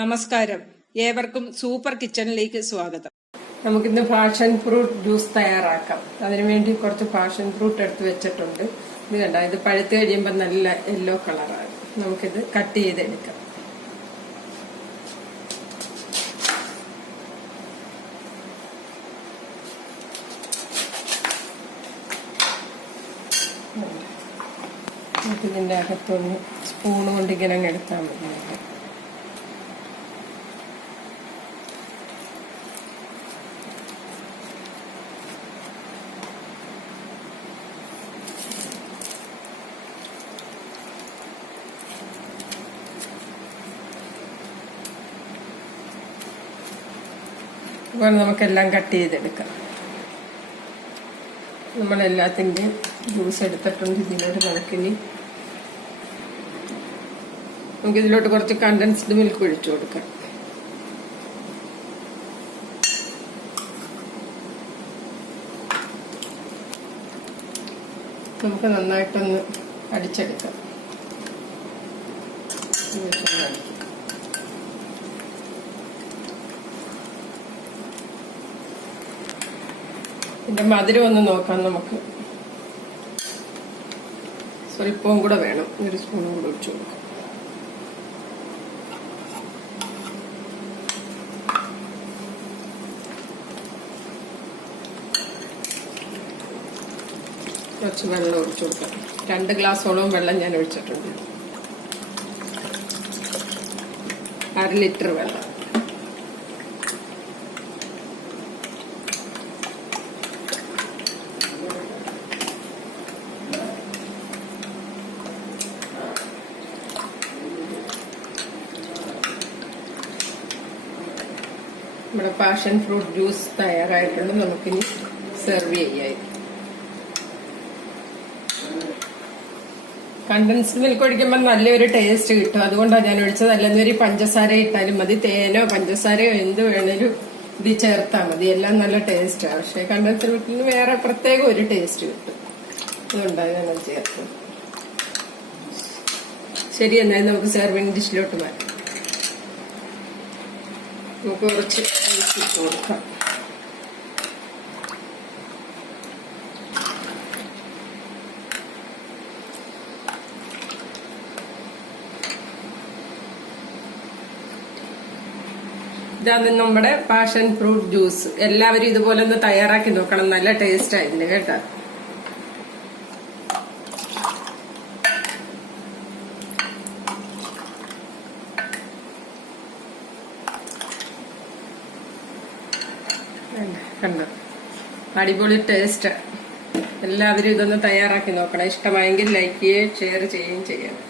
നമസ്കാരം, ഏവർക്കും സൂപ്പർ കിച്ചണിലേക്ക് സ്വാഗതം. നമുക്കിന്ന് പാഷൻ ഫ്രൂട്ട് ജ്യൂസ് തയ്യാറാക്കാം. അതിനുവേണ്ടി കുറച്ച് പാഷൻ ഫ്രൂട്ട് എടുത്ത് വെച്ചിട്ടുണ്ട്. ഇത് കണ്ട, ഇത് പഴുത്ത് കഴിയുമ്പോൾ നല്ല യെല്ലോ കളറാണ്. നമുക്കിത് കട്ട് ചെയ്തെടുക്കാം. ഇതിന്റെ അകത്തൊന്ന് സ്പൂൺ കൊണ്ട് ഇങ്ങനെ എടുത്താൽ മതി. അപ്പോൾ നമുക്കെല്ലാം കട്ട് ചെയ്തെടുക്കാം. നമ്മളെല്ലാത്തിൻ്റെയും ജ്യൂസ് എടുത്തിട്ടുണ്ട്. ഇതിലോട്ട് നമുക്കിതിലോട്ട് കുറച്ച് കണ്ടൻസ്ഡ് മിൽക്ക് ഒഴിച്ചു കൊടുക്കാം. നമുക്ക് നന്നായിട്ടൊന്ന് അടിച്ചെടുക്കാം. ഇതിന്റെ മധുരം ഒന്ന് നോക്കാം. നമുക്ക് സ്വല്പവും കൂടെ വേണം. ഒരു സ്പൂണും കൂടെ ഒഴിച്ചു കൊടുക്കാം. കുറച്ച് വെള്ളം ഒഴിച്ചു കൊടുക്കാം. 2 ഗ്ലാസോളം വെള്ളം ഞാൻ ഒഴിച്ചിട്ടുണ്ട്. 1/2 ലിറ്റർ വെള്ളം. നമ്മുടെ പാഷൻ ഫ്രൂട്ട് ജ്യൂസ് തയ്യാറായിട്ടുണ്ട്. നമുക്കിനി സെർവ് ചെയ്യാം. കണ്ടൻസ്ഡ് മിൽക്ക് ഒഴിക്കുമ്പോൾ നല്ലൊരു ടേസ്റ്റ് കിട്ടും. അതുകൊണ്ടാണ് ഞാൻ ഒഴിച്ചത്. അല്ലെന്നൊരു പഞ്ചസാര ഇട്ടാലും മതി, തേനോ പഞ്ചസാരയോ എന്ത് വേണേലും ഇത് ചേർത്താൽ മതി. എല്ലാം നല്ല ടേസ്റ്റാണ്. പക്ഷെ കണ്ടൻസ്ഡ് മിൽക്കിന് വേറെ പ്രത്യേക ഒരു ടേസ്റ്റ് കിട്ടും. അതുകൊണ്ടാണ് ഞാൻ ചേർത്തത്. ശരി, എന്നാലും നമുക്ക് സെർവിങ് ഡിഷിലോട്ട് മാറ്റാം. നമുക്ക് കുറച്ച് ഐസ് ഇട്ട് കൊടുക്കാം. ഇതാണ് നമ്മുടെ പാഷൻ ഫ്രൂട്ട് ജ്യൂസ്. എല്ലാവരും ഇതുപോലെ ഒന്ന് തയ്യാറാക്കി നോക്കണം. നല്ല ടേസ്റ്റ് ആയിരുന്നു കേട്ടോ. കണ്ടോ, അടിപൊളി ടേസ്റ്റ്. എല്ലാവരും ഇതൊന്ന് തയ്യാറാക്കി നോക്കണം. ഇഷ്ടമായെങ്കിൽ ലൈക്ക് ചെയ്യുകയും ഷെയർ ചെയ്യുകയും ചെയ്യണം.